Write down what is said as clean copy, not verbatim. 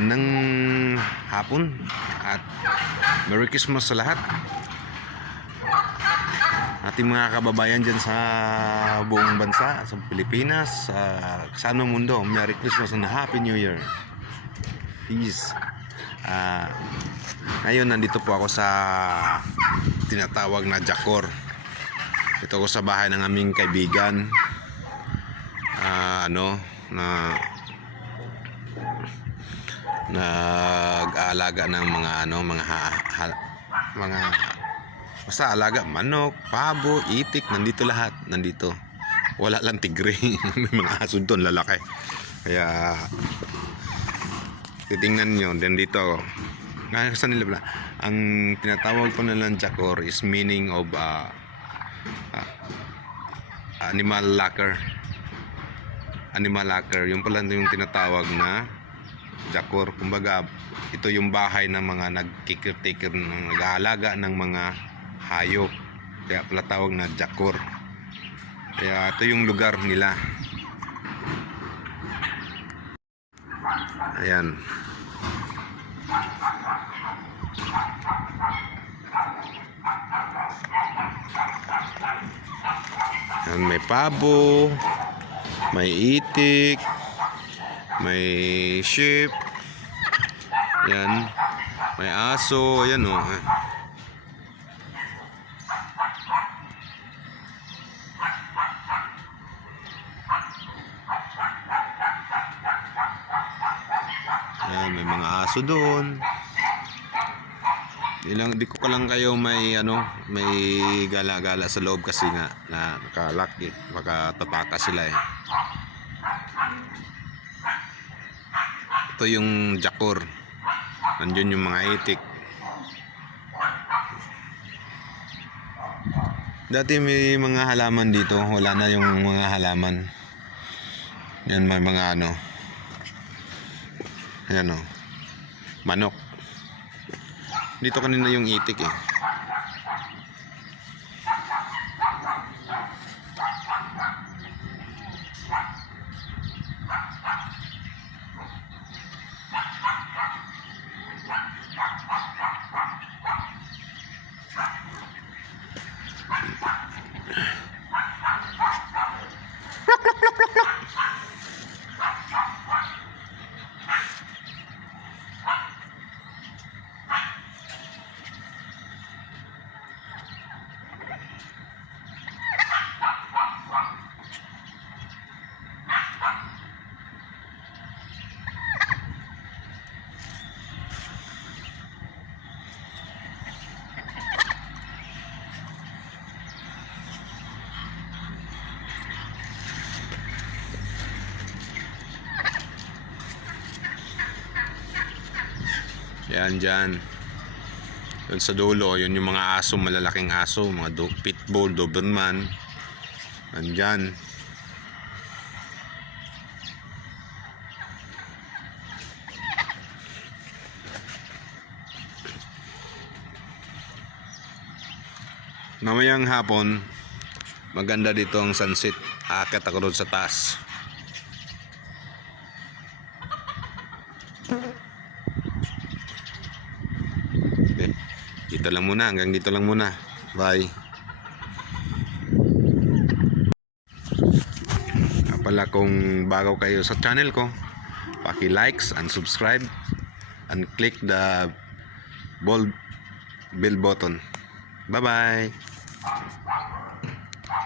Magandang hapon at Merry Christmas sa lahat. Ating mga kababayan dyan sa buong bansa, sa Pilipinas, sa anong mundo. Merry Christmas and Happy New Year. Peace. Ngayon nandito po ako sa tinatawag na Jacor. Ito ako sa bahay ng aming kaibigan. Nag-aalaga ng mga basta alaga, manok, pabo, itik, nandito lahat, nandito. Wala lang tigre. May mga aso doon, lalaki. Kaya titingnan nyo, then dito sa nila pala. Ang tinatawag po nilang Jacor is meaning of animal locker. Animal locker, yung pala yung tinatawag na Jacor. Kumbaga, ito yung bahay ng mga nag-caretaker, nag-aalaga ng mga hayop. Kaya pala tawag na Jacor. Kaya ito yung lugar nila. Ayan. Ayan, may pabo, may itik, may sheep, yan, may aso, ayan o. Ayan, may mga aso doon. Di ko lang kayo may gala-gala sa loob kasi nga na nakalock eh, baka tataka sila eh. Ito yung Jacor. Nandiyon yung mga itik. Dati may mga halaman dito, wala na yung mga halaman. Yan, may mga ayan o, manok. Dito kanina yung itik eh. Yan dyan. Doon sa dulo, yun yung mga aso, malalaking aso, mga pitbull, doberman. Nandyan. Mamayang hapon, maganda dito ang sunset. Aakyat ako doon sa taas. Dito lang muna, hanggang dito lang muna. Bye. Pala kung bago kayo sa channel ko, paki-likes and subscribe and click the bell button. Bye bye.